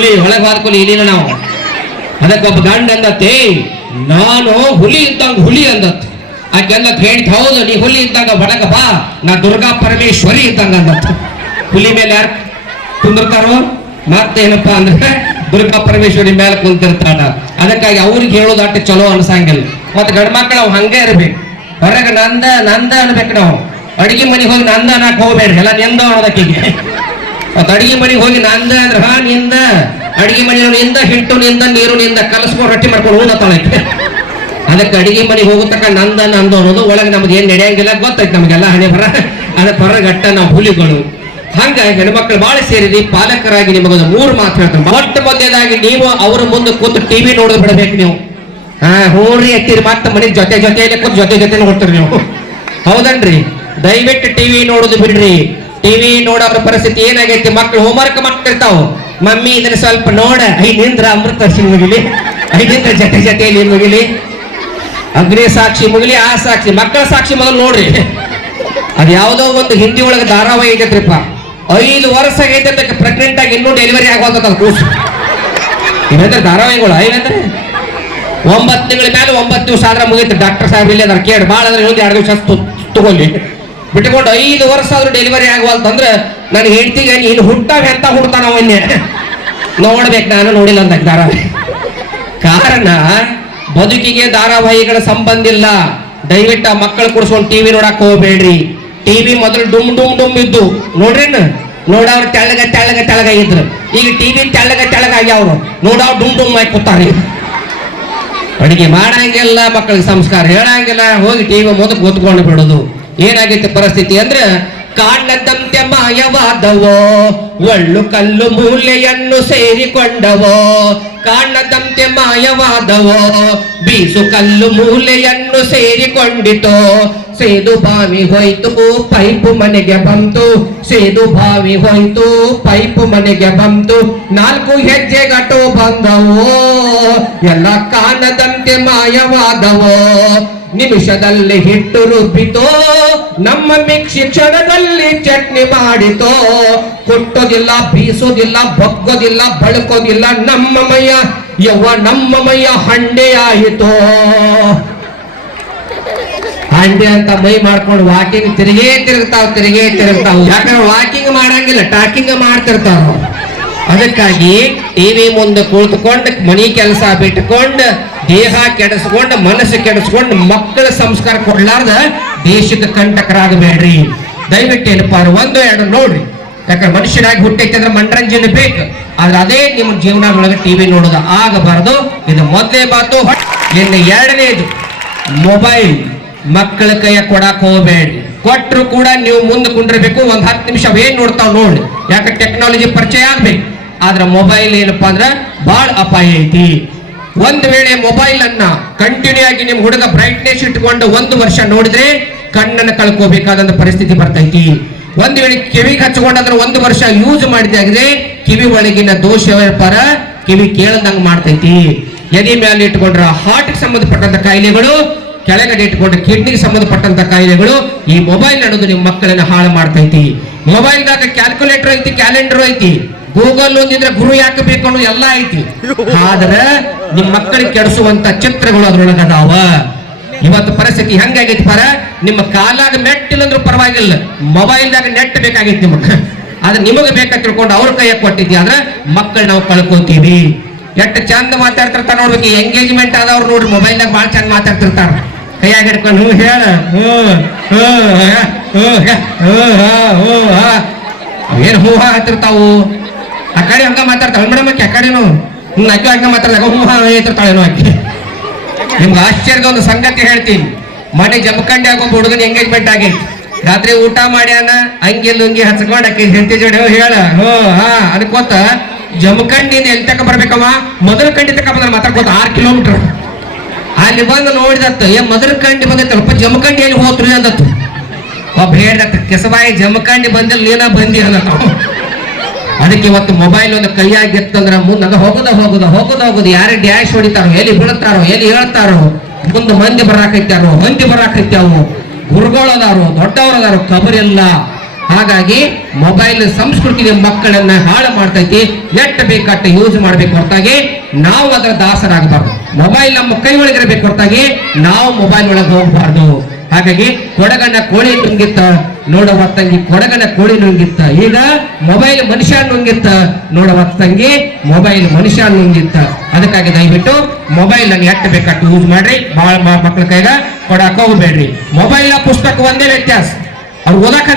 ಒಳಗೆ ಹಾದ್ಕೊಳ್ಳಿ ಇಲ್ಲಿನ ನಾವು. ಅದಕ್ಕೊಬ್ಬ ಗಂಡ ಅಂದತ್ತೆ ನಾನು ಹುಲಿ ಇದ್ದಂಗ ಹುಲಿ ಅಂದತ್. ಆಕೆಲ್ಲ ಹೇಳ್ತ ಹೌದು, ನೀ ಹುಲಿ ಇದ್ದಂಗ ಬಡಗ ಬಾ. ನಾ ದುರ್ಗಾ ಪರಮೇಶ್ವರಿ ಇದ್ದಂಗ ಅಂದತ್. ಹುಲಿ ಮೇಲೆ ಯಾರು ಕುಂದಿರ್ತಾರೋ? ಮತ್ತೇನಪ್ಪ ಅಂದ್ರೆ ದುರ್ಗಾ ಪರಮೇಶ್ವರಿ ಮೇಲೆ ಕುಂತಿರ್ತಾನ. ಅದಕ್ಕಾಗಿ ಅವ್ರಿಗೆ ಹೇಳೋದು ಅಟ್ಟು ಚಲೋ ಅನ್ಸಂಗಿಲ್ಲ. ಮತ್ತೆ ಗಂಡ ಮಕ್ಕಳು ಅವ್ ಹಂಗೆ ಇರ್ಬೇಕು. ಹೊರಗೆ ನಂದ ನಂದ ಅನ್ಬೇಕು ನಾವು. ಅಡಿಗೆ ಮನೆಗೆ ಹೋಗಿ ನಂದ ಅನ್ನಕ್ ಹೋಗ್ಬೇಡ್ರಿ. ಎಲ್ಲ ನಿಂದ ಅನ್ನೋದಕ್ಕಿಗೆ ಮತ್ತ ಅಡಿಗೆ ಮನೆಗೆ ಹೋಗಿ ನಂದ ಅಂದ್ರೆ, ಹಾ, ನಿಂದ. ಅಡಿಗೆ ಮನೆ ನಿಂದ ಹಿಟ್ಟು, ನಿಂದ ನೀರು, ನಿಂದ ಕಲಸ್ಕೊಂಡು ರೊಟ್ಟಿ ಮಾಡ್ಕೊಂಡು ಉಣ್ಣತಾಳೆ ಅದಕ್ಕೆ ಅಡಿಗೆ ಮನೆಗೆ ಹೋಗುತ್ತಕ್ಕ ನಂದ, ನಂದು ಅನ್ನೋದು ಒಳಗೆ ನಮ್ಗೆ ಏನ್ ನಡೆಯಂಗಿಲ್ಲ, ಗೊತ್ತೈತೆ ನಮಗೆಲ್ಲ ಹಣೆ ಬರ. ಅದಕ್ಕೆ ಹೊರಗಟ್ಟ ನಾವು ಹುಲಿಗಳು. ಹಂಗ ಹೆಣ್ಮಕ್ಳು ಬಹಳ ಸೇರಿರಿ ಪಾಲಕರಾಗಿ ನಿಮಗೊಂದು ಮೂರು ಮಾತು ಹೇಳ್ತಾರೆ ಮೊಟ್ಟ ಮೊದಲೇದಾಗಿ ನೀವು ಅವ್ರ ಮುಂದೆ ಕೂತು ಟಿವಿ ನೋಡೋದು ಬಿಡಬೇಕು ನೀವು. ಹಾ ಹೋರಿ ಎತ್ತಿರಿ ಮತ್ತೆ ಮನೆ ಜೊತೆ ಜೊತೆಯಲ್ಲೇ ಕೂತು ಜೊತೆ ಜೊತೆ ನೋಡ್ತೀರಿ ನೀವು. ಹೌದನ್ರಿ? ದಯವಿಟ್ಟು ಟಿವಿ ನೋಡೋದು ಬಿಡ್ರಿ. ಟಿವಿ ನೋಡೋರ ಪರಿಸ್ಥಿತಿ ಏನಾಗೈತಿ, ಮಕ್ಳು ಹೋಮ್ವರ್ಕ್ ಮಾಡ್ತಿರ್ತಾವ. ಮಮ್ಮಿ ಇದನ್ನ ಸ್ವಲ್ಪ ನೋಡ ಐದಿಂದ್ರ ಅಮೃತ ಹರ್ಷಿ ಮುಗಿಲಿ ಐದಿಂದ್ರ ಜತೆ ಜೊತೆಯಲ್ಲಿ ಮುಗಿಲಿ. ಅಗ್ನಿ ಸಾಕ್ಷಿ ಮುಗಿಲಿ, ಆ ಸಾಕ್ಷಿ, ಮಕ್ಕಳ ಸಾಕ್ಷಿ ಮೊದಲು ನೋಡ್ರಿ. ಅದ್ ಯಾವ್ದೋ ಒಂದು ಹಿಂದಿ ಒಳಗೆ ಧಾರಾವಾಹಿ ಐತೈತ್ರಿಪ್ಪ ಐದು ವರ್ಷ ಆಗೈತೆ ಪ್ರೆಗ್ನೆಂಟ್ ಆಗಿ ಇನ್ನೂ ಡೆಲಿವರಿ ಆಗೋದ ಕೂಸು. ಇವಂದ್ರೆ ಧಾರಾವಾಹಿಗಳು ಐವಂದ್ರೆ ಒಂಬತ್ತು ತಿಂಗಳ ಮೇಲೆ ಒಂಬತ್ತು ದಿವಸ ಆದ್ರೆ ಮುಗೀತು. ಡಾಕ್ಟರ್ ಸಾಹೇಬ್ ಇಲ್ಲಿ ಅದ್ರ ಕೇಳಿ ಭಾಳ ಅಂದ್ರೆ ಇನ್ನೊಂದು ಎರಡು ದಿವಸ ತಗೊಳ್ಳಿ. ಬಿಟ್ಕೊಂಡು ಐದು ವರ್ಷ ಆದ್ರೂ ಡೆಲಿವರಿ ಆಗುವಲ್ತಂದ್ರೆ ನನ್ನ ಹೇಳ್ತೀಗ ನೀನು ಹುಟ್ಟಾವ ಎಂತ ಹುಡ್ತಾನ ಅವನ್ನೇ ನೋಡ್ಬೇಕು ನಾನು, ನೋಡಿಲ್ಲ ಅಂತ ಧಾರಾವಾಹಿ ಕಾರಣ, ಬದುಕಿಗೆ ಧಾರಾವಾಹಿಗಳ ಸಂಬಂಧ ಇಲ್ಲ. ದಯವಿಟ್ಟು ಆ ಮಕ್ಕಳು ಕುಡ್ಸ್ಕೊಂಡು ಟಿವಿ ನೋಡಕ್ ಹೋಗ್ಬೇಡ್ರಿ. ಟಿವಿ ಮೊದಲು ಡುಮ್ ಡುಮ್ ಡುಮ್ ಇದ್ದು. ನೋಡ್ರೇನು? ನೋಡವ್ರು ತೆಳ್ಳಗ ತೆಳ್ಳಗ ತೆಳಗ ಇದ್ರು. ಈಗ ಟಿವಿ ತೆಳ್ಳಗ ತೆಳ್ಳಗ ಆಗ್ಯಾವ್ರು. ನೋಡವ್ ಡುಮ್ ಡುಮ್ ಆಗಿ ಕೂತಾರೆ ಅಡಿಗೆ ಮಾಡಂಗಿಲ್ಲ ಮಕ್ಕಳಿಗೆ ಸಂಸ್ಕಾರ. ಹೇಳಂಗಿಲ್ಲ. ಹೋಗಿ ಟಿವಿ ಮೊದಲು ಕೂತ್ಕೊಂಡು ಬಿಡೋದು ಏನಾಗೈತೆ ಪರಿಸ್ಥಿತಿ ಅಂದ್ರೆ ಕಾಣದಂತೆ ಮಾಯವಾದವೋ ಒಳ್ಳು ಕಲ್ಲು ಮೂಲೆಯನ್ನು ಸೇರಿಕೊಂಡವೋ ಕಾಣದಂತೆ ಮಾಯವಾದವೋ ಬೀಸು ಕಲ್ಲು ಮೂಲೆಯನ್ನು ಸೇರಿಕೊಂಡಿತೋ, ಸೇದು ಬಾವಿ ಹೋಯ್ತು, ಪೈಪು ಮನೆಗೆ ಬಂತು, ಸೇದು ಬಾವಿ ಹೋಯ್ತು, ಪೈಪು ಮನೆಗೆ ಬಂತು, ನಾಲ್ಕು ಹೆಜ್ಜೆ ಗಟೋ ಬಂದವೋ. ಎಲ್ಲ ಕಾಣದಂತೆ ಮಾಯವಾದವೋ, ನಿಮಿಷದಲ್ಲಿ ಹಿಟ್ಟು ರುಬ್ಬಿತೋ, ನಮ್ಮ ಮಿಕ್ಷಿ ಕ್ಷಣದಲ್ಲಿ ಚಟ್ನಿ ಮಾಡಿತೋ, ಕೊಟ್ಟೋದಿಲ್ಲ, ಬೀಸೋದಿಲ್ಲ, ಬಗ್ಗೋದಿಲ್ಲ, ಬಳಕೋದಿಲ್ಲ, ನಮ್ಮ ಮೈಯ, ಯವ್ವ, ನಮ್ಮ ಮೈಯ ಹಂಡೆ ಹಂಡೆ ಅಂತ ಮೈ ಮಾಡ್ಕೊಂಡು ವಾಕಿಂಗ್ ತಿರುಗೇ ತಿರುಗ್ತಾವ್ ತಿರುಗೇ ತಿರುಗ್ತಾವ್. ಯಾಕಂದ್ರೆ ವಾಕಿಂಗ್ ಮಾಡಂಗಿಲ್ಲ ಟಾಕಿಂಗ್ ಮಾಡ್ತಿರ್ತಾವ. ಅದಕ್ಕಾಗಿ ಟಿವಿ ಮುಂದೆ ಕುಳಿತುಕೊಂಡು ಮನಿ ಕೆಲಸ ಬಿಟ್ಟುಕೊಂಡು ದೇಹ ಕೆಡಿಸ್ಕೊಂಡು ಮನಸ್ಸು ಕೆಡಿಸ್ಕೊಂಡು ಮಕ್ಕಳ ಸಂಸ್ಕಾರ ಕೊಡ್ಲಾರ್ದ ದೇಶಕ್ಕೆ ಕಂಟಕರಾಗಬೇಡ್ರಿ. ದಯವಿಟ್ಟು ಏನಪ್ಪ ಒಂದು, ಎರಡು ನೋಡ್ರಿ. ಯಾಕಂದ್ರೆ ಮನುಷ್ಯನಾಗಿ ಹುಟ್ಟೈತೆ ಮನರಂಜನೆ ಬೇಕು. ಆದ್ರೆ ಅದೇ ನಿಮ್ಮ ಜೀವನ ಟಿವಿ ನೋಡೋದು ಆಗಬಾರದು. ಇದು ಮೊದಲೇ ಮಾತು. ಇನ್ನು ಎರಡನೇದು, ಮೊಬೈಲ್ ಮಕ್ಕಳ ಕೈಯ ಕೊಡಕ್ ಹೋಗಬೇಡ್ರಿ. ಕೊಟ್ಟರು ಕೂಡ ನೀವು ಮುಂದೆ ಕುಂಡಿರ್ಬೇಕು ಒಂದು ಹತ್ತು ನಿಮಿಷ ಏನ್ ನೋಡ್ತಾವ್ ನೋಡಿ ಯಾಕೆ ಟೆಕ್ನಾಲಜಿ ಪರಿಚಯ ಆಗ್ಬೇಕು. ಆದ್ರೆ ಮೊಬೈಲ್ ಏನಪ್ಪ ಅಂದ್ರೆ ಬಹಳ ಅಪಾಯ ಐತಿ. ಒಂದ್ ವೇಳೆ ಮೊಬೈಲ್ ಅನ್ನ ಕಂಟಿನ್ಯೂ ಆಗಿ ನಿಮ್ ಹುಡುಗ ಬ್ರೈಟ್ನೆಸ್ ಇಟ್ಕೊಂಡು ಒಂದು ವರ್ಷ ನೋಡಿದ್ರೆ ಕಣ್ಣನ್ನು ಕಳ್ಕೋಬೇಕಾದಂತ ಪರಿಸ್ಥಿತಿ ಬರ್ತೈತಿ. ಒಂದ್ ವೇಳೆ ಕಿವಿಗೆ ಹಚ್ಕೊಂಡಂದ್ರೆ ಒಂದು ವರ್ಷ ಯೂಸ್ ಮಾಡಿದಾಗಿದೆ ಕಿವಿ ಒಳಗಿನ ದೋಷ ವ್ಯಾಪಾರ ಕಿವಿ ಕೇಳದಂಗ್ ಮಾಡ್ತೈತಿ. ಎದೆ ಮೇಲೆ ಇಟ್ಕೊಂಡ್ರ ಹಾರ್ಟ್ ಸಂಬಂಧಪಟ್ಟಂತ ಕಾಯಿಲೆಗಳು, ಕೆಳಗಡೆ ಇಟ್ಕೊಂಡ್ರೆ ಕಿಡ್ನಿಗೆ ಸಂಬಂಧಪಟ್ಟಂತ ಕಾಯಿಲೆಗಳು ಈ ಮೊಬೈಲ್ ಅನ್ನೋದು ನಿಮ್ಮ ಮಕ್ಕಳನ್ನ ಹಾಳು ಮಾಡ್ತೈತಿ. ಮೊಬೈಲ್ದಾಗ ಕ್ಯಾಲ್ಕುಲೇಟರ್ ಐತಿ ಕ್ಯಾಲೆಂಡರ್ ಐತಿ. ಗೂಗಲ್ ಒಂದಿದ್ರೆ ಗುರು ಯಾಕೆ ಬೇಕು ಅನ್ನೋದು ಎಲ್ಲ ಐತಿ ಆದ್ರೆ ನಿಮ್ ಮಕ್ಕಳಿಗೆ ಕೆಡಿಸುವಂತ ಚಿತ್ರಗಳು ಅದ್ರೊಳಗ ಅದಾವ ಇವತ್ತು ಪರಿಸ್ಥಿತಿ ಹೆಂಗಾಗೈತಿ ಪರ ನಿಮ್ಮ ಕಾಲಾಗ ಮೆಟ್ಟಿಲ್ಲ ಅಂದ್ರೂ ಪರವಾಗಿಲ್ಲ ಮೊಬೈಲ್ದಾಗ ನೆಟ್ ಬೇಕಾಗೈತಿ ನಿಮಗೆ ಆದ್ರೆ ನಿಮಗೆ ಬೇಕಾ ತಿಳ್ಕೊಂಡು ಅವ್ರ ಕೈಯಾಗ ಕೊಟ್ಟಿದ್ದಿ ಆದ್ರೆ ಮಕ್ಕಳು ನಾವು ಕಳ್ಕೊತೀವಿ ಎಷ್ಟು ಚಂದ ಮಾತಾಡ್ತಿರ್ತಾರ ನೋಡ್ಬೇಕು ಎಂಗೇಜ್ಮೆಂಟ್ ಆದವ್ರು ನೋಡ್ರಿ ಮೊಬೈಲ್ದಾಗ ಭಾಳ ಚಂದ ಮಾತಾಡ್ತಿರ್ತಾರ ಕೈಯಾಗ ಹಿಡ್ಕೊಂಡು ಹ್ಞೂ ಹೇಳ ಹ್ಞೂ ಹ್ಞೂ ಹ್ಞೂ ಹ್ಞೂ ಹ್ಞೂ ಹ್ಞೂ ಹ್ಞೂ ಏನ್ ಹೂ ಹತ್ತಿರ್ತಾವು ಆ ಕಡೆ ಹಂಗ ಮಾತಾಡ್ತಾಳೆ. ಮೇಡಮ್, ಆಕೆ ಆ ಕಡೆನು ಅಕ್ಕಿ ಹಂಗ ಮಾತಾಡ್ದಾಗ ಹೂ, ಹಾ ಆಕೆ. ನಿಮ್ಗೆ ಆಶ್ಚರ್ಯದ ಒಂದು ಸಂಗತಿ ಹೇಳ್ತೀನಿ. ಮನೆ ಜಮಖಂಡಿ ಆಗೋ ಹುಡುಗನ ಎಂಗೇಜ್ಮೆಂಟ್ ಆಗಿ. ರಾತ್ರಿ ಊಟ ಮಾಡ್ಯಾನ ಅಂಗಿ ಲುಂಗಿ ಹಚ್ಕೊಂಡ್ ಆಕೆ ಹೆಂಡತಿ ಜೋಡಿ ಹೇಳ. ಹೋ, ಹಾ ಅದಕ್ಕೋತ ಜಮಖಂಡಿನ ಎಲ್ಲಿ ತಕ ಬರ್ಬೇಕವ ಮೊದಲ ಕಂಡಿ ತಕ ಬಂದ್ರೆ ಮಾತಾಡ್ಕೋತ ಆರ್ ಕಿಲೋಮೀಟರ್ ಅಲ್ಲಿ ಬಂದು ನೋಡಿದತ್ತ, ಏ, ಮೊದಲ ಕಂಡಿ ಬಂದೈತಲ್ಪ ಜಮಖಂಡಿ ಎಲ್ಲಿ ಹೋತ್ರಿ ಅಂದತ್ತು. ಒಬ್ಬ ಹೇಳ್ದತ್ತ ಕೆಸಬಾಯಿ ಜಮಖಂಡಿ ಬಂದಿಲ್ಲ, ನೀನ ಬಂದಿ ಅನ್ನತ್ತ. ಅದಕ್ಕೆ ಇವತ್ತು ಮೊಬೈಲ್ ಒಂದು ಕೈಯಾಗಿ ಎತ್ತಂದ್ರೆ ಮುಂದೆ ಹೋಗುದ ಹೋಗುದ ಹೋಗುದ, ಹೋಗುದು. ಯಾರೇ ಡ್ಯಾಶ್ ಹೊಡಿತಾರೋ, ಎಲ್ಲಿ ಬೀಳ್ತಾರೋ, ಎಲ್ಲಿ ಹೇಳ್ತಾರೋ ಮುಂದೆ ಮಂದಿ ಬರಾಕೈತಾರೋ ಮಂದಿ ಬರಾಕೈತ್ಯಾವು ಗುರುಗಳದಾರು, ದೊಡ್ಡವರದಾರು, ಕಬರಿಲ್ಲ. ಹಾಗಾಗಿ ಮೊಬೈಲ್ ಸಂಸ್ಕೃತಿ ನಿಮ್ಮ ಮಕ್ಕಳನ್ನ ಹಾಳು ಮಾಡ್ತೈತಿ. ನೆಟ್ ಬೇಕಟ್ಟ ಯೂಸ್ ಮಾಡ್ಬೇಕು ಹೊರತಾಗಿ ನಾವು ಅದರ ದಾಸರಾಗಬಾರ್ದು. ಮೊಬೈಲ್ ನಮ್ಮ ಕೈ ಒಳಗಿರಬೇಕು ಹೊರತಾಗಿ ನಾವು ಮೊಬೈಲ್ ಒಳಗೆ ಹೋಗಬಾರ್ದು. ಹಾಗಾಗಿ ಕೊಡಗಣ್ಣ ಕೋಳಿ ನುಂಗಿತ್ತ ನೋಡುವ ತಂಗಿ ಕೊಡಗನ ಕೋಳಿ ನುಂಗಿತ್ತ. ಈಗ ಮೊಬೈಲ್ ಮನುಷ್ಯ ನುಂಗಿತ್ತ. ನೋಡುವ ತಂಗಿ ಮೊಬೈಲ್ ಮನುಷ್ಯ ನುಂಗಿತ್ತ. ಅದಕ್ಕಾಗಿ ದಯವಿಟ್ಟು ಮೊಬೈಲ್ ಅನ್ನು ಎಟ್ಟು ಬೇಕಟ್ಟು ಯೂಸ್ ಮಾಡ್ರಿ. ಬಹಳ ಮಕ್ಕಳ ಕೈಗ ಕೊಡಾಕ ಹೋಗ್ಬೇಡ್ರಿ. ಮೊಬೈಲ್ ಪುಸ್ತಕ ಒಂದೇ ವ್ಯತ್ಯಾಸ. ಅವ್ರು ಓದಾಕ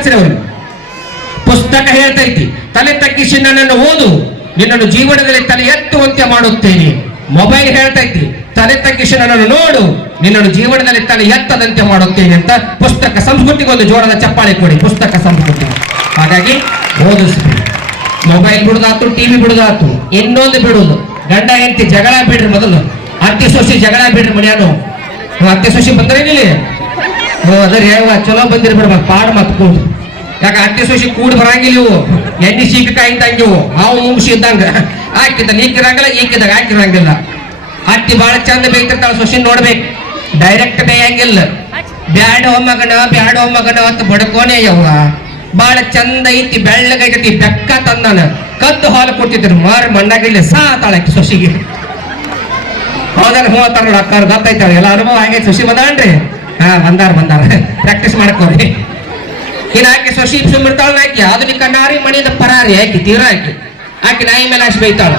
ಪುಸ್ತಕ ಹೇಳ್ತೈತಿ, ತಲೆ ತಗ್ಗಿಸಿ ನನ್ನನ್ನು ಓದು. ನಿನ್ನನ್ನು ಜೀವನದಲ್ಲಿ ತಲೆ ಎತ್ತುವಂತೆ ಮಾಡುತ್ತೇನೆ. ಮೊಬೈಲ್ ಹೇಳ್ತೈತಿ, ತಲೆ ತಗ್ಗಿಸಿ ನನ್ನನ್ನು ನೋಡು. ನಿನ್ನನ್ನು ಜೀವನದಲ್ಲಿ ತನ್ನ ಎತ್ತದಂತೆ ಮಾಡುತ್ತೇನೆ ಅಂತ ಪುಸ್ತಕ ಸಂಸ್ಕೃತಿಗೆ ಒಂದು ಜೋರದ ಚಪ್ಪಾಳೆ ಕೊಡಿ, ಪುಸ್ತಕ ಸಂಸ್ಕೃತಿ. ಹಾಗಾಗಿ ಓದಿಸ್ಬೇಕು ಮೊಬೈಲ್ ಬಿಡುದಾತು ಟಿವಿ ಬಿಡುದಾತು, ಇನ್ನೊಂದು ಬಿಡುದು. ಗಂಡ, ಹೆಂಡತಿ ಜಗಳ ಬಿಡ್ರಿ ಮೊದಲು. ಅತ್ತಿ, ಸೊಸಿ ಜಗಳ ಬಿಡ್ರಿ ಮನ್ಯಾನು ಅತ್ತಿ, ಸೊಸಿ ಬಂದ್ರೇನಿಲ್ಲ ಅದ್ರ ಚಲೋ ಬಂದಿರಿ ಮತ್ ಪಾಡ್ ಮತ್ ಕೂಡು. ಯಾಕ, ಅತ್ತೆ, ಸೊಸಿ ಕೂಡ್ ಬರಂಗಿಲ್ಲ ಇವು? ಎಣ್ಣೆ ಸೀಕಾಯಿ ಇದ್ದಂಗೆ ಇವು? ಹಾವು ಮುಂಗ್ಸಿ ಇದ್ದಂಗ. ಹಾಕಿದ್ದ, ನೀಕಿರಂಗಿಲ್ಲ ಈಕಿದಾಗ ಹಾಕಿರಂಗಿಲ್ಲ. ಅತ್ತಿ ಬಾಳ ಚಂದ ಬೇಕಿರ್ತಾಳ ಸೊಸಿ ನೋಡ್ಬೇಕು. ಡೈರೆಕ್ಟ್ ಬೇಯಂಗಿಲ್ಲ ಬ್ಯಾಡ ಮಗನ, ಬ್ಯಾಡೋ ಮಗನ ಅಂತ ಬಡ್ಕೋನೆ ಯವ್ವ. ಬಾಳ ಚಂದ ಐತಿ ಬೆಳ್ಳಗೈತಿ ಬೆಕ್ಕ ತಂದನ. ಕದ್ದು ಹಾಲು ಕೊಟ್ಟಿದ್ರು, ಮಾರ್ ಮಣ್ಣಾಗಿಲ್ಲ ಸಾತಾಳಕ್ಕೆ ಸೊಸಿಗೆ. ಹೌದಾರ ಹ್ಞೂ ಅಂತಾರ ಅಕ್ಕಾರ ಗೊತ್ತೈತಾಳ ಎಲ್ಲ ಅನುಭವ ಆಗೈತೆ ಸುಶಿ ಬಂದಾನ್ರಿ ಹಾ, ಬಂದಾರ ಬಂದಾರ. ಪ್ರಾಕ್ಟೀಸ್ ಮಾಡ್ಕೋರಿ. ಇನ್ನ ಆಕೆ ಸೊಸಿ ಸುಮ್ಮಿರ್ತಾಳ ಆಕಿ ಆಧುನಿಕ ನಾರಿ ಮಣಿದ ಪರಾರಿ ಆಕಿ, ತೀರಾ ಆಕಿ. ಆಕೆ ನಾಯಿ ಮೇಲೆ ಅಷ್ಟು ಬೈತಾಳ.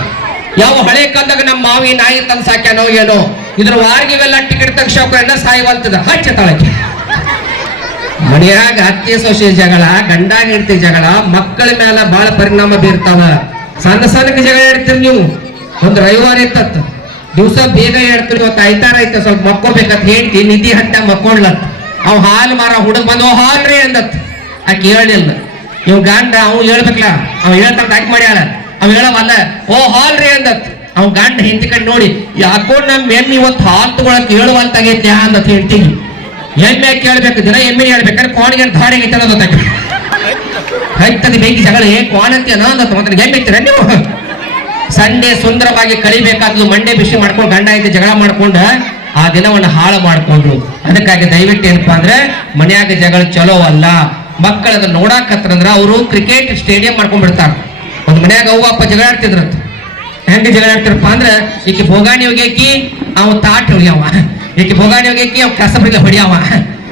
ಯಾವ ಹಳೆ ಕಾಲದಾಗ ನಮ್ಮ ಮಾವಿ ನಾಯಿ ತಂದು ಸಾಕ್ಯಾನೋ ಏನೋ. ಇದ್ರ ವಾರ್ಗಿವೆಲ್ಲ ಟಿಕೆಟ್ ತೆಗ್ಸೋಕನ್ನ ಸಾಯಿವಲ್ತದ ಹಚ್ಚ ತಳಕ್ಕೆ. ಮನೆಯಾಗ ಹತ್ತಿ ಸೊಸೆ ಜಗಳ, ಗಂಡಾಗ ಇರ್ತಿ ಜಗಳ, ಮಕ್ಕಳ ಮೇಲ ಬಹಳ ಪರಿಣಾಮ ಬೀರ್ತಾವ. ಸಣ್ಣ ಸಣ್ಣಕ್ಕೆ ಜಗಳ ಇಡ್ತೀರಿ ನೀವು? ಒಂದು ರವಿವಾರ ಇತ್ತ ದಿವಸ ಬೇಗ ಹೇಳ್ತೀರಿ ಇವತ್ತು ಐತಾರ ಐತೆ, ಸ್ವಲ್ಪ ಮಕ್ಕೋಬೇಕಂತ ಹೇಳ್ತಿ ನಿಧಿ ಹತ್ತ ಮಕ್ಕೊಂಡ್ಲತ್ ಅವ್ ಹಾಲು ಮಾರ ಹುಡುಗ ಬಂದು ಹಾಲ್ ಹಾಲ್ರಿ ಅಂದತ್. ಆಕೆ ಹೇಳಿಲ್ಲ ಇವ್ ಗಂಡ, ಅವ್ ಹೇಳ್ಬೇಕಲ್ಲ, ಅವ್ ಹೇಳ್ತಾ ಆಕೆ ಮಾಡ್ಯಾಳ. ಅವ್ ಹೇಳವಲ್ಲ, ಓ ಹಾಲ್ರಿ ಅಂದತ್. ಅವ್ ಗಂಡ ಹಿಂದಿ ಕಡೆ ನೋಡಿ, ಯಾಕೋ ನಮ್ಮ ಎಮ್ಮೆ ಇವತ್ತು ಹಾಲು ತಗೊಳಕ್ ಹೇಳುವಂತಾಗೈತೆ ಅಂತ ಹೇಳ್ತೀನಿ ಎಮ್ಮೆ ಕೇಳ್ಬೇಕು, ದಿನ ಎಮ್ಮೆ ಹೇಳ್ಬೇಕಾದ್ರೆ ಕೋಣಿಗೆ ಧಾರೆ ಐತೆ ಅನ್ನೋದು. ಹೈತದ ಬೇಕಿ ಜಗಳ, ಏ ಕೋಣ ಅಂತ ಅಂದತ್ ಮತ್ತೆ ಎಮ್ಮೆ ನೀವು? ಸಂಡೆ ಸುಂದರವಾಗಿ ಕಳಿಬೇಕಾದ್ಲು ಮಂಡೆ ಬಿಸಿ ಮಾಡ್ಕೊಂಡು ಗಂಡ ಐತೆ ಜಗಳ ಮಾಡ್ಕೊಂಡು ಆ ದಿನವನ್ನ ಹಾಳು ಮಾಡ್ಕೊಂಡ್ರು. ಅದಕ್ಕಾಗಿ ದಯವಿಟ್ಟು ಏನಪ್ಪ ಅಂದ್ರೆ, ಮನೆಯಾಗ ಜಗಳ ಚಲೋ ಅಲ್ಲ. ಮಕ್ಕಳನ್ನ ನೋಡಾಕತ್ರಂದ್ರ ಅವರು ಕ್ರಿಕೆಟ್ ಸ್ಟೇಡಿಯಂ ಮಾಡ್ಕೊಂಡ್ಬಿಡ್ತಾರ. ಒಂದು ಮನೆಯಾಗ ಅವ್ವ, ಅಪ್ಪ ಜಗಳ ಆಡ್ತಿದ್ರಂತ. ಹೆಂಗ ಜಗಳ ಆಡ್ತಿರಪ್ಪ ಅಂದ್ರೆ, ಈಕೆ ಭೋಗಾಣಿ ಹೋಗ್ಯಾಕಿ ಅವ ತಾಟ್ ಹೊಡಿಯವ. ಈಕೆ ಭೋಗಾಣಿ ಹೋಗ್ಯಾಕಿ ಅವ್ ಕಸಬರಿಗೆ ಹೊಡಿಯವ.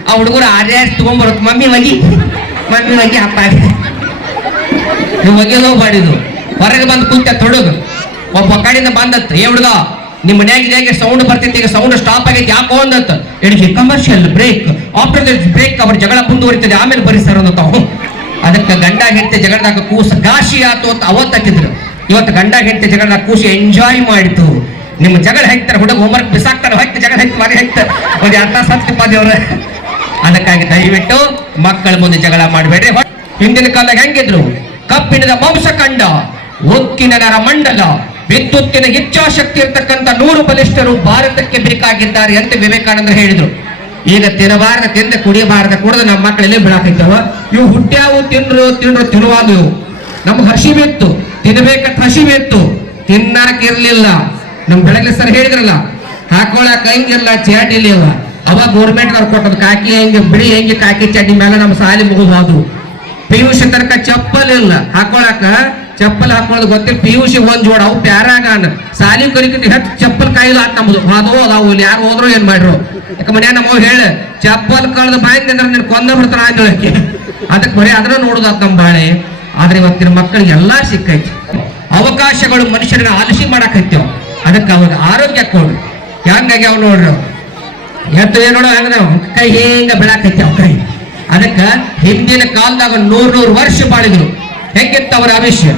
ಆ ಹುಡುಗರು ಆರ್ಯಾಸ್ ತಗೊಂಡ್ಬರತ್ ಮಮ್ಮಿ ಒಗಿ. ಮಮ್ಮಿ ಒಗಿ ಅಪ್ಪ ನೀವು ಒಗೆಲೋ ಬಾಡಿದು ಹೊರಗೆ ಬಂದು ಕುಂತ ತೊಡಗು. ಒಬ್ಬ ಕಡೆಯಿಂದ ಬಂದತ್, ಏ ಹುಡುಗ ನಿಮ್ಮ ಮನ್ಯಾಗ ಇದಾಗೆ ಸೌಂಡ್ ಬರ್ತೈತಿ? ಈಗ ಸೌಂಡ್ ಸ್ಟಾಪ್ ಆಗೈತಿ, ಯಾಕೋ ಅಂದತ್? It commercial break after this break ಅವ್ರ ಜಗಳ ಮುಂದುವರಿತದೆ, ಆಮೇಲೆ ಬರೀ ಸರ್ ಅನ್ನತಾವು ಅದಕ್ಕೆ ಗಂಡ ಹೆಂಡತಿ ಜಗಳದಾಗ ಕೂಸ ಗಾಶಿ ಆತು ಅಂತ ಅವತ್ತು ಹಾಕಿದ್ರು. ಇವತ್ತು ಗಂಡ ಹೆಂಡತಿ ಜಗಳ ಕೂಸಿ ಎಂಜಾಯ್ ಮಾಡಿತು ನಿಮ್ಮ ಜಗಳ ಹೆಕ್ತಾರ ಹುಡುಗ ಹೋಮರ್ ಬಿಸಾಕ್ತಾರೆ ಹೊತ್ತು ಜಗಳ ಹೆಕ್ತ ಮನೆ ಹೆಕ್ತ ಒಂದು ಅರ್ಥ ಸತ್ಯಪ್ಪ ಅದಕ್ಕಾಗಿ ದಯವಿಟ್ಟು ಮಕ್ಕಳ ಮುಂದೆ ಜಗಳ ಮಾಡಬೇಡ್ರಿ. ಹಿಂದಿನ ಕಾಲದಾಗ ಹೆಂಗಿದ್ರು? ಕಬ್ಬಿಣದ ಮಾಂಸ ಕಂಡ ಉಕ್ಕಿನ ನರ ಮಂಡಲ ವಿದ್ಯುತ್ತಿನ ಇಚ್ಛಾಶಕ್ತಿ ಇರ್ತಕ್ಕಂಥ ನೂರು ಬಲಿಷ್ಠರು ಭಾರತಕ್ಕೆ ಬೇಕಾಗಿದ್ದಾರೆ ಅಂತ ವಿವೇಕಾನಂದರು ಹೇಳಿದ್ರು. ಈಗ ತಿನ್ನಬಾರದ, ತಿಂದ ಕುಡಿಯಬಾರದ ಕುಡಿದು ನಮ್ಮ ಮಕ್ಕಳಲ್ಲಿ ಬಿಡಾಕಿದ್ದವ ಇವು ಹುಟ್ಟ್ಯಾವು ತಿನ್ರು ತಿನ್ರು ತಿನ್ನುವಾಗ ನಮ್ಗೆ ಹಸಿವಿತ್ತು ತಿನ್ಬೇಕಂತ ಹಸಿವಿತ್ತು ತಿನ್ನಕ್ ಇರ್ಲಿಲ್ಲ. ನಮ್ ಬೆಳಗ್ಗೆ ಸರ್ ಹೇಳಿದ್ರಲ್ಲ ಹಾಕೊಳಕ್ ಹಂಗಿಲ್ಲ ಚಾಟಿ ಇಲ್ಲ ಅವಾಗ ಗೌರ್ಮೆಂಟ್ ಅವ್ರು ಕೊಟ್ಟದ್ ಕಾಕಿ ಹೆಂಗೆ, ಬಿಳಿ ಹೆಂಗೆ ಕಾಕಿ ಚಡ್ಡಿ ಮೇಲೆ ನಮ್ಮ ಸಾಲಿ ಮುಗಿದು ಹೋದ್ರು ಪಿ ಯು ಸಿ ತನಕ ಚಪ್ಪಲ್ ಇಲ್ಲ. ಹಾಕೊಳಕ, ಚಪ್ಪಲ್ ಹಾಕೊಳ್ಳೋದು ಗೊತ್ತಿಲ್ಲ. ಪಿ ಯು ಸಿ ಒಂದ್ ಜೋಡ, ಅವು ಪ್ಯಾರಾಗ ಸಾಲಿ ಕಲಿಕಿಂತ ಹೆಚ್ಚು ಚಪ್ಪಲ್ ಕಾಯಿಲ್ಲ ಆತ್ ನಮ್ದು. ಅದು ಅದಾವು ಇಲ್ಲಿ. ಯಾರು ಹೋದ್ರು ಏನ್ ಮಾಡ್ರು? ಯಾಕೆ ಮನ್ಯಾಗ ನಮ್ಮ ಹೇಳ, ಚಪ್ಪಲ್ ಕಳ್ದು ಬಾಯಿಂದ ಅಂದ್ರೆ ನೀನು ಕೊಂದ ಬಿಡ್ತಾರ ಅದಕ್ಕೆ ಬರೀ ಅದನ್ನ ನೋಡುದಾತ್ ನಮ್ಮ ಬಾಳೆ. ಆದ್ರೆ ಇವತ್ತಿನ ಮಕ್ಕಳಿಗೆ ಎಲ್ಲಾ ಸಿಕ್ಕೈತಿ. ಅವಕಾಶಗಳು ಮನುಷ್ಯರನ್ನ ಆಲಸಿ ಮಾಡಾಕೈತ್ಯವ ಅದಕ್ಕೆ ಅವ್ರ ಆರೋಗ್ಯ ಕೊಡು. ಹೆಂಗಾಗಿ ಅವ್ ನೋಡ್ರಿ. ಎತ್ತು ಏನ್ ನೋಡೋ ಹಂಗ ಕೈ ಹಿಂಗ ಬೆಳಕೈತಿ ಅವ್ ಕೈ. ಅದಕ್ಕ ಹಿಂದಿನ ಕಾಲದಾಗ ನೂರ್ ನೂರ್ ವರ್ಷ ಬಾಳಿದ್ರು. ಹೆಂಗಿತ್ತ ಅವರ ಆವಿಷ್ಯ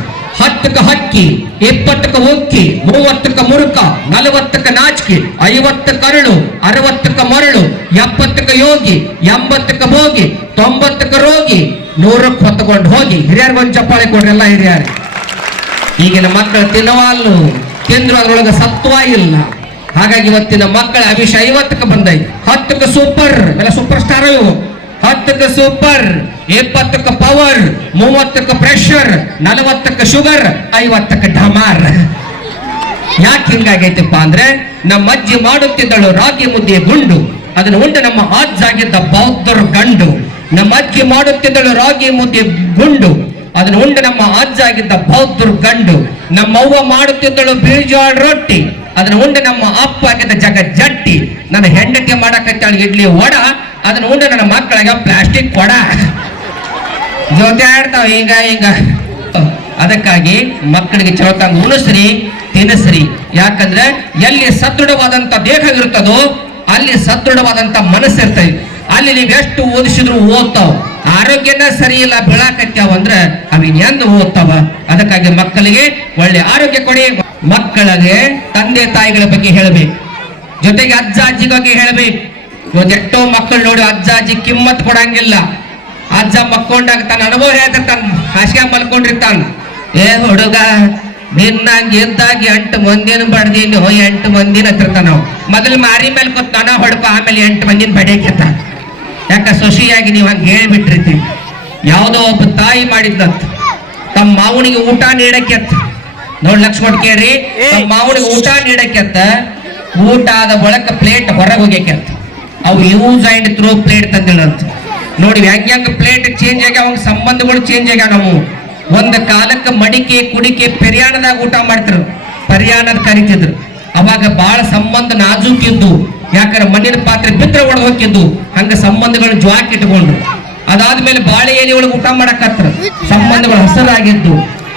ಹತ್ತಕ್ಕ ಹಕ್ಕಿ, ಇಪ್ಪತ್ತಕ್ಕ ಉಕ್ಕಿ, ಮೂವತ್ತಕ್ಕ ಮುರುಕ, ನಲವತ್ತಕ್ಕ ನಾಚಿಕೆ ಐವತ್ತ ಕರುಳು ಅರವತ್ತಕ್ಕ ಮರಳು, ಎಪ್ಪತ್ತಕ್ಕ ಯೋಗಿ, ಎಂಬತ್ತಕ್ಕ ಭೋಗಿ, ತೊಂಬತ್ತಕ್ಕ ರೋಗಿ ನೂರಕ್ಕೆ ಹೊತ್ತಕೊಂಡು ಹೋಗಿ ಹಿರಿಯರ್ಗೊಂದು ಚಪ್ಪಾಳೆ ಕೊಡ್ರಿ, ಎಲ್ಲ ಹಿರಿಯರು. ಈಗಿನ ಮಕ್ಕಳು ತಿನ್ನವಾಲು ತಿಂದ್ರು ಅದ್ರೊಳಗೆ ಸತ್ವ ಇಲ್ಲ. ಹಾಗಾಗಿ ಇವತ್ತಿನ ಮಕ್ಕಳ ಅಭಿಷ ಐವತ್ತಕ್ಕೆ ಬಂದೈತಿ. ಹತ್ತಕ್ಕೆ ಸೂಪರ್ ಎಲ್ಲ ಸೂಪರ್ ಸ್ಟಾರ್ ಇವು. ಹತ್ತಕ್ಕೆ ಸೂಪರ್ ಇಪ್ಪತ್ತಕ್ಕೆ ಪವರ್ ಮೂವತ್ತಕ್ಕೆ ಪ್ರೆಷರ್ ನಲವತ್ತಕ್ಕೆ ಶುಗರ್ ಐವತ್ತಕ್ಕೆ ಡಮಾರ್ ಯಾಕೆ ಹಿಂಗಾಗೈತಪ್ಪ ಅಂದ್ರೆ, ನಮ್ಮ ಅಜ್ಜಿ ಮಾಡುತ್ತಿದ್ದಳು ರಾಗಿ ಮುದ್ದೆ ಗುಂಡು. ಅದನ್ನು ಉಂಡು ನಮ್ಮ ಆಜ್ಜಾಗಿದ್ದ ಬೌದ್ಧರು ಗಂಡು. ನಮ್ಮ ಅಜ್ಜಿ ಮಾಡುತ್ತಿದ್ದಳು ರಾಗಿ ಮುದ್ದೆ ಗುಂಡು ಅದನ್ನು ಉಂಡು ನಮ್ಮ ಅಜ್ಜ ಆಗಿದ್ದ ಬೌದ್ಧರು ಗಂಡು ನಮ್ಮವ್ವ ಮಾಡುತ್ತಿದ್ದಳು ಬೀಜಾಳ ರೊಟ್ಟಿ. ಅದನ್ನ ಉಂಡು ನಮ್ಮ ಅಪ್ಪ ಆಗಿದ್ದ ಜಗ ಜಟ್ಟಿ ನನ್ನ ಹೆಂಡತಿ ಮಾಡಕತ್ತಾಳು ಇಡ್ಲಿ ವಡ. ಅದನ್ನ ಉಂಡು ನನ್ನ ಮಕ್ಕಳಿಗೆ ಪ್ಲಾಸ್ಟಿಕ್ ಕೊಡ ಜೊತೆ ಆಡ್ತಾವ, ಹಿಂಗ ಹಿಂಗ. ಅದಕ್ಕಾಗಿ ಮಕ್ಕಳಿಗೆ ಚಲೋತಂಗ ಉಣಿಸ್ರಿ, ತಿನ್ನಿಸ್ರಿ. ಯಾಕಂದ್ರೆ ಎಲ್ಲಿ ಸದೃಢವಾದಂತ ದೇಹವಿರುತ್ತದೋ, ಅಲ್ಲಿ ಸದೃಢವಾದಂತ ಮನಸ್ಸು ಇರ್ತದೆ ಅಲ್ಲಿ ನೀವು ಎಷ್ಟು ಓದಿಸಿದ್ರು ಓದ್ತಾವ. ಆರೋಗ್ಯನ ಸರಿ ಇಲ್ಲ, ಬೀಳಾಕತ್ಯಾವ ಅಂದ್ರೆ ಅವಿನ್ ಎಂದು ಓದ್ತಾವ? ಅದಕ್ಕಾಗಿ ಮಕ್ಕಳಿಗೆ ಒಳ್ಳೆ ಆರೋಗ್ಯ ಕೊಡಿ. ಮಕ್ಕಳಿಗೆ ತಂದೆ ತಾಯಿಗಳ ಬಗ್ಗೆ ಹೇಳಬೇಕು. ಜೊತೆಗೆ ಅಜ್ಜ ಅಜ್ಜಿ ಹೇಳ್ಬೇಕು. ಹೇಳಬೇಕು ಎಷ್ಟೋ ಮಕ್ಕಳು ನೋಡಿ, ಅಜ್ಜ ಅಜ್ಜಿ ಕಿಮ್ಮತ್ ಕೊಡಂಗಿಲ್ಲ. ಅಜ್ಜ ಮಕ್ಕೊಂಡಾಗ ತನ್ನ ಅನುಭವ ಹೇಳ್ತಿರ್ತಾನ ಹಾಸಿಗೆ ಮಲ್ಕೊಂಡಿರ್ತಾನ. ಏ ಹುಡುಗ, ನಿನ್ನಂಗೆ ಎದ್ದಾಗಿ ಎಂಟು ಮಂದಿನ ಬಡ್ದೀನಿ, ಹೋಯ್ ಎಂಟು ಮಂದಿನ ಹತ್ತಿರ್ತಾನ ಮೊದಲು ಮಾರಿ ಮೇಲೆ ಕೂತ್ ನಾನ ಆಮೇಲೆ ಎಂಟು ಮಂದಿನ ಬಡಿಯಕ್ಕೆ ಯಾಕ ಸೊಸಿಯಾಗಿ ನೀವು ಹಂಗೆ ಹೇಳ್ಬಿಟ್ರಿ ಯಾವುದೋ ಒಬ್ಬ ತಾಯಿ ಮಾಡಿದ್ದಂತ ತಮ್ಮ ಮಾವನಿಗೆ ಊಟ ನೀಡಕ್ಕೆ ನೋಡ್ ಲಕ್ಷ್ಮಣ್ ಕೇಳ್ರಿ ತಮ್ಮ ಮಾವನಿಗೆ ಊಟ ನೀಡಕ್ಕೆ ಊಟ ಆದ ಬಳಕ ಪ್ಲೇಟ್ ಹೊರಗೆ ಹೋಗ್ಯಾಕೆ ಅವು ಯೂಸ್ ಅಂಡ್ ಥ್ರೂ ಪ್ಲೇಟ್ ತಂದಿಲ್ಲಂತ. ನೋಡಿ ಹೆಂಗ್ ಪ್ಲೇಟ್ ಚೇಂಜ್ ಆಗಿ ಅವಾಗ ಸಂಬಂಧಗಳು ಚೇಂಜ್ ಆಗ್ಯಾವ ನಾವು ಒಂದ್ ಕಾಲಕ್ಕೆ ಮಡಿಕೆ ಕುಡಿಕೆ ಪೆರಿಯಾಣದಾಗ ಊಟ ಮಾಡ್ತಿರು ಪರ್ಯಾಣದ ಕರಿತಿದ್ರು. ಅವಾಗ ಬಹಳ ಸಂಬಂಧ ನಾಜೂಕಿದ್ದು ಯಾಕಂದ್ರೆ ಮಣ್ಣಿನ ಪಾತ್ರೆ ಬಿದ್ರೆ ಒಳಗೆ ಹೋಗಿದ್ದು ಹಂಗ ಸಂಬಂಧಗಳು ಜ್ವಾಕ್ ಇಟ್ಕೊಂಡ್ರು. ಅದಾದ್ಮೇಲೆ ಬಾಳೆ ಎಲೆ ಒಳಗೆ ಊಟ ಮಾಡಕತ್ರ. ಸಂಬಂಧಗಳು ಹಸರಾಗಿದ್ದು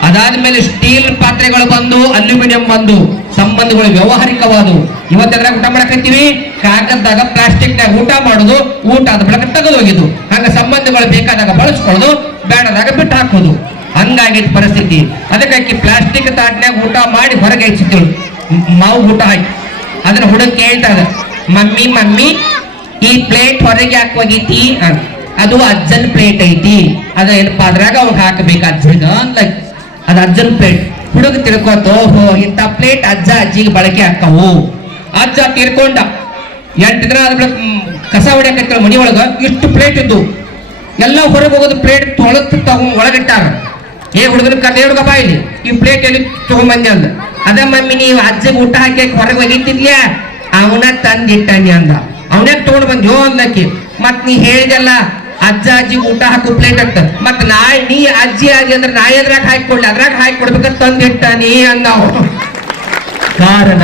ಅದಾದ್ಮೇಲೆ ಸ್ಟೀಲ್ ಪಾತ್ರೆಗಳು ಬಂದು, ಅಲ್ಯೂಮಿನಿಯಂ ಬಂದು, ಸಂಬಂಧಗಳು ವ್ಯವಹಾರಿಕವಾದವು. ಇವತ್ತೆದ್ರಾಗ ಊಟ ಮಾಡಕತ್ತೀವಿ? ಕಾಗದದಾಗ ಪ್ಲಾಸ್ಟಿಕ್ನಾಗ ಊಟ ಮಾಡೋದು, ಊಟ ಆದ ಬಳಿಕ ಹೋಗಿದ್ದು ಹಂಗ ಸಂಬಂಧಗಳು ಬೇಕಾದಾಗ ಬಳಸ್ಕೊಳ್ಳೋದು, ಬೇಡದಾಗ ಬಿಟ್ಟು ಹಾಕೋದು. ಹಂಗಾಗಿದ್ದ ಪರಿಸ್ಥಿತಿ. ಅದಕ್ಕಾಗಿ ಪ್ಲಾಸ್ಟಿಕ್ ತಾಟ್ನಾಗ ಊಟ ಮಾಡಿ ಹೊರಗೆ ಹೆಚ್ಚಿದ್ದಳು. ಮಾವು ಊಟ ಹಾಕಿ ಅದನ್ನ ಹುಡುಗ ಕೇಳ್ತಾಗ ಮಮ್ಮಿ ಮಮ್ಮಿ, ಈ ಪ್ಲೇಟ್ ಹೊರಗೆ ಯಾಕೆ ಹೋಗೈತಿ ಅದು ಅಜ್ಜನ್ ಪ್ಲೇಟ್ ಐತಿ. ಅದ ಏನಪ್ಪ ಅದ್ರಾಗ ಅವಾಗ ಹಾಕಬೇಕು ಅಜ್ಜನ್ ಅದ ಅಜ್ಜನ್ ಪ್ಲೇಟ್ ಹುಡುಗ ತಿಳ್ಕೊತ, ಓಹೋ, ಇಂಥ ಪ್ಲೇಟ್ ಅಜ್ಜ ಅಜ್ಜಿಗೆ ಬಳಕೆ ಹಾಕವು ಅಜ್ಜ ತೀರ್ಕೊಂಡ ಎಂಟು ದಿನ ಅದ್ರ ಕಸ ಹೊಡ್ಯಾಕತ್ತಿರ ಮನಿ ಒಳಗ ಇಷ್ಟು ಪ್ಲೇಟ್ ಇದ್ದು. ಎಲ್ಲ ಹೊರಗೆ ಹೋಗೋದು ಪ್ಲೇಟ್ ತೊಳೆದು ತಗೊಂಡ್ ಒಳಗಿಟ್ಟಾರ. ಏ ಹುಡುಗನ ಕಥೆ ಹುಡುಗ ಇಲ್ಲಿ, ಈ ಪ್ಲೇಟ್ ಎಲ್ಲಿ ತಗೊಂಬಂದೆ ಅಂದ. ಅದ ಮಮ್ಮಿ, ನೀವು ಅಜ್ಜಿಗೆ ಊಟ ಹಾಕಿ ಹೊರಗೆ ಒಗಿತಿದ್ಯಾ? ಅವನ ತಂದಿಟ್ಟಾನಿ ಅಂದ. ಅವನೇ ತಗೊಂಡ್ ಬಂದ್ಯೋ ಅಂದಕ್ಕೆ ಮತ್ ನೀ ಹೇಳಿದೆಲ್ಲ ಅಜ್ಜ ಅಜ್ಜಿ ಊಟ ಹಾಕು ಪ್ಲೇಟ್ ಅಂತ ಮತ್ ನಾ ನೀ ಅಜ್ಜಿ ಅಜ್ಜಿ ಅಂದ್ರೆ ನಾ ಎದ್ರಾಗ ಹಾಕಿ ಕೊಡ್ಲಿ, ಅದ್ರಾಗ ಹಾಕಿ ಕೊಡ್ಬೇಕಂತ ತಂದಿಟ್ಟಾನಿ ಅಂದ. ಕಾರಣ,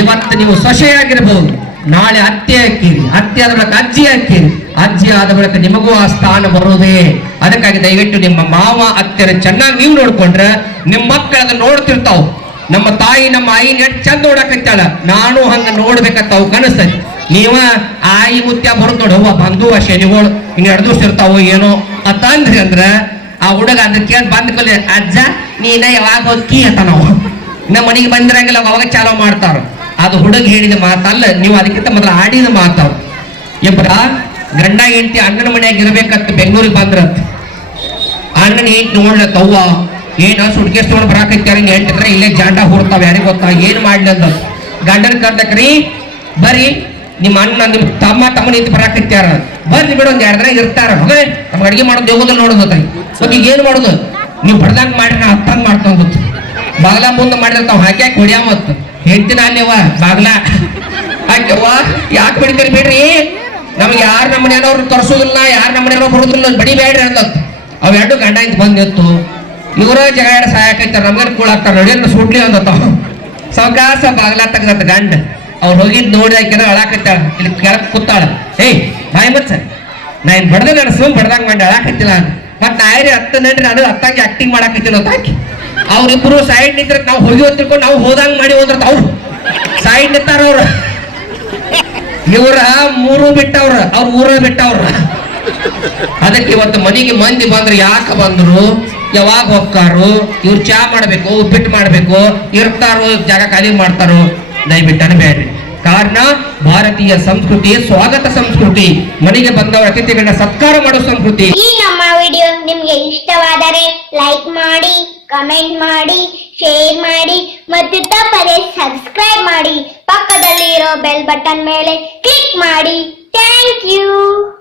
ಇವತ್ತು ನೀವು ಸೊಸೆಯಾಗಿರ್ಬೋದು ನಾಳೆ ಅತ್ತೆ ಹಾಕಿರಿ, ಅತ್ತೆ ಆದ ಬಳಿಕ ಅಜ್ಜಿ ಹಾಕಿರಿ. ಅಜ್ಜಿ ಆದ ಬಳಿಕ ನಿಮಗೂ ಆ ಸ್ಥಾನ ಬರೋದೇ ಅದಕ್ಕಾಗಿ ದಯವಿಟ್ಟು ನಿಮ್ಮ ಮಾವ ಅತ್ತೆರ ಚೆನ್ನಾಗಿ ನೀವು ನೋಡ್ಕೊಂಡ್ರೆ, ನಿಮ್ಮ ಮಕ್ಕಳು ಅದನ್ನ ನೋಡ್ತಿರ್ತಾವ. ನಮ್ಮ ತಾಯಿ ನಮ್ಮ ಆಯಿ ಎಷ್ಟು ಚಂದ ನೋಡಕಂತಾಳ ನಾನು ಹಂಗ ನೋಡ್ಬೇಕಂತ ಅವು ನೀವ ಆಯಿ ಮುತ್ಯ ಬರುತ್ತ ನೋಡಿ. ಅವ್ವ ಬಂದು ಆ ಶನಿಗಳು ಇನ್ನು ಎರಡು ದಿವಸ ಇರ್ತಾವೋ ಏನೋ ಅಂತ ಅಂದ್ರೆ ಅಂದ್ರ ಆ ಹುಡುಗ ಅದಕ್ಕೆ ಬಂದ ಕಲೆ, ಅಜ್ಜ, ನೀನ ಯಾವಾಗ ಹೋಗ್ಕಿ ಅಂತ ನಾವು. ನಮ್ಮ ಮನೆಗೆ ಬಂದಿರಂಗಿಲ್ಲ, ಅವಾಗ ಚಾಲೋ ಮಾಡ್ತಾರ ಅದು ಹುಡುಗ ಹೇಳಿದ ಮಾತಲ್ಲ, ನೀವು ಅದಕ್ಕಿಂತ ಮೊದಲು ಆಡಿದ ಮಾತಾವ್ ಇಬ್ಬರ ಗಂಡ ಹೆಂಡತಿ ಅಣ್ಣನ ಮನ್ಯಾಗ ಇರ್ಬೇಕಂತ ಬೆಂಗಳೂರಿಗೆ ಬಂದ್ರಂತ. ಅಣ್ಣನ ಹೆಂಡತಿ ನೋಡ್ಲತ್ತ ಅವ್ವ ಏನ ಸುಡ್ಕೇಸ್ ತೊಗೊಂಡು ಬರಾಕೈತ್ಯಾರ ಎಂಟ್ರೆ ಇಲ್ಲೇ ಜಾಂಡ ಹೂಡ್ತಾವ. ಯಾರಿಗೆ ಗೊತ್ತಾ? ಏನ್ ಮಾಡ್ಲಿ ಅಂತ ಗಂಡನ ಕರ್ದಕ್ರಿ, ಬರ್ರಿ. ನಿಮ್ಮ ಅಣ್ಣ ನಿಮ್ ತಮ್ಮ ತಮ್ಮ ನಿಂತು ಬರಾಕತ್ಯಾರ ಬರ್ರಿ ಬಿಡು, ಒಂದ್ ಇರ್ತಾರ. ಹೋಗೇ ನಮ್ಗೆ ಅಡಿಗೆ ಮಾಡೋದು ಯೋಗದಲ್ಲಿ ನೋಡೋದು ಮತ್ತೆ ಈಗ ಏನ್ ಮಾಡೋದು? ನೀವು ಬಡ್ದಂಗ್ ಮಾಡಿ ನಾ ಹತ್ತಂಗ್ ಮಾಡ್ತಾವ ಗೊತ್ತು. ಬಾಗ್ಲ ಮುಂದೆ ಮಾಡಿರ್ತಾವ ಹಾಕ್ಯಾಕ ಹೊಡ್ಯಾ ಮತ್ತ. ಹೆಂಡತಿನ ಅಲ್ಲೇವ ಬಾಗ್ಲ. ಹಾಕ್ಯವ್ವ ಯಾಕೆ ಬಿಡ್ತೀರಿ ಬಿಡ್ರಿ? ನಮ್ಗೆ ಯಾರು ನಮ್ಮ ಮನೆಯವ್ರು ತರ್ಸೋದಿಲ್ಲ, ಯಾರು ನಮ್ಮ ಮನೆಯವ್ರು ಬರೋದಿಲ್ಲ ಬಡಿಬೇಡ್ರಿ ಅಂದತ್ ಅವೆರಡು ಗಂಡ ಇಂತ ಬಂದಿತ್ತು ಇವರ ಜಗಳ ಸಹಾಯಕೈತಾರ ನಮ್ಗೆ ಕೂಳಾಗ್ತಾರ ನೋಡಿ ಸುಡ್ಲಿ ಅಂದತ್ತ ಸಾವಕಾಸ ಬಾಗ್ಲ ತೆಗ್ದತ್ತ ಗಂಡ. ಅವ್ರು ಹೋಗಿದ್ ನೋಡಿ ಆಕಿನ ಅಳಾಕತ್ತಾಳ ಇಲ್ಲಿ ಕೆಳಕ್ ಕೂತಾಳ. ಏಯ್, ಬಾಯ್ ಸರ್ ನಾ ಏನ್ ಬಡದ ಸುಮ್ ಬಡ್ದಂಗ್ ಮಾಡಿ ಅಳಾಕತ್ತಿಲ್ಲ ಮತ್ ನಾ ಹತ್ತು ಹತ್ತ ನಡ್ರಿ, ನಾನು ಹತ್ತಾಗಿ ಆಕ್ಟಿಂಗ್ ಮಾಡಾಕತ್ತಿಲ್ಲ ಅಂತ ಹಾಕಿ ಅವ್ರಿಬ್ರು ಸೈಡ್ ನಿಂತ್ರ ನಾವು ಹೋಗಿ ತಿಳ್ಕೊಂಡು ನಾವು ಹೋದಂಗ್ ಮಾಡಿ ಹೋದ್ರ ಅವ್ರು. ಸೈಡ್ ನಿಂತಾರ ಅವ್ರು. ಇವ್ರ ಮೂರು ಬಿಟ್ಟವ್ರ, ಅವ್ರ ಊರ ಬಿಟ್ಟವ್ರ. ಅದಕ್ಕೆ ಇವತ್ತು ಮನೆಗೆ ಮಂದಿ ಬಂದ್ರೆ ಯಾಕೆ ಬಂದ್ರು? ಯಾವಾಗ ಹೋಗ್ತಾರು? ಇವ್ರು ಚಾ ಮಾಡಬೇಕು, ಉಪ್ಪಿಟ್ಟು ಮಾಡ್ಬೇಕು, ಇರ್ತಾರೋ, ಜಾಗ ಖಾಲಿ ಮಾಡ್ತಾರೋ? ದಯವಿಟ್ಟು ಅನ್ಬೇಡ್ರಿ. ಕಾರಣ, ಭಾರತೀಯ ಸಂಸ್ಕೃತಿ, ಸ್ವಾಗತ ಸಂಸ್ಕೃತಿ. ಮನೆಗೆ ಬಂದವರ ಅತಿಥಿಗಳನ್ನ ಸತ್ಕಾರ ಮಾಡೋ ಸಂಸ್ಕೃತಿ. ಈ ನಮ್ಮ ವಿಡಿಯೋ ನಿಮ್ಗೆ ಇಷ್ಟವಾದರೆ ಲೈಕ್ ಮಾಡಿ, ಕಮೆಂಟ್ ಮಾಡಿ, ಶೇರ್ ಮಾಡಿ, ಮತ್ತು ತಪ್ಪದೆ ಸಬ್ಸ್ಕ್ರೈಬ್ ಮಾಡಿ. ಪಕ್ಕದಲ್ಲಿ ಇರೋ ಬೆಲ್ ಬಟನ್ ಮೇಲೆ ಕ್ಲಿಕ್ ಮಾಡಿ. Thank you.